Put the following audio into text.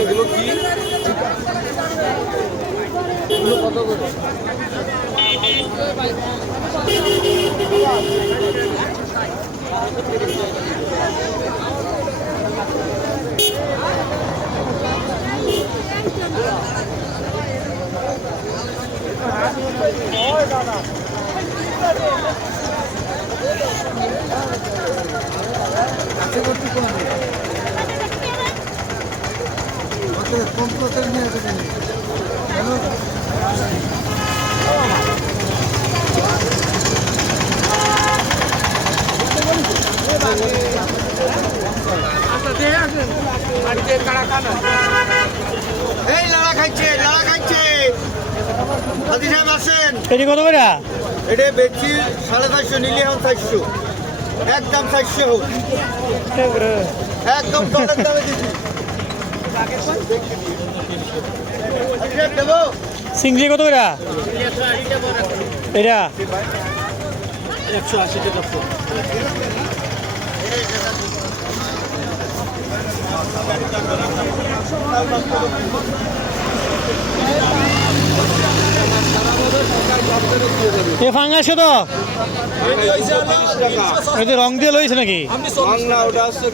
এগুলো কি কত করে? এই লাড়া খাইছে হাজি সাহেব আসেন। এটি কত করে? এটা বেচছি 450, নিলে এখন 400, একদম 400 হোক, একদম দলের দামে দিচ্ছি। দেবো চিংড়ি কত করে? এটা 180 টাকা। এ ফাঙ্গাস তো রং দিয়ে লইছে নাকি? ওটা হচ্ছে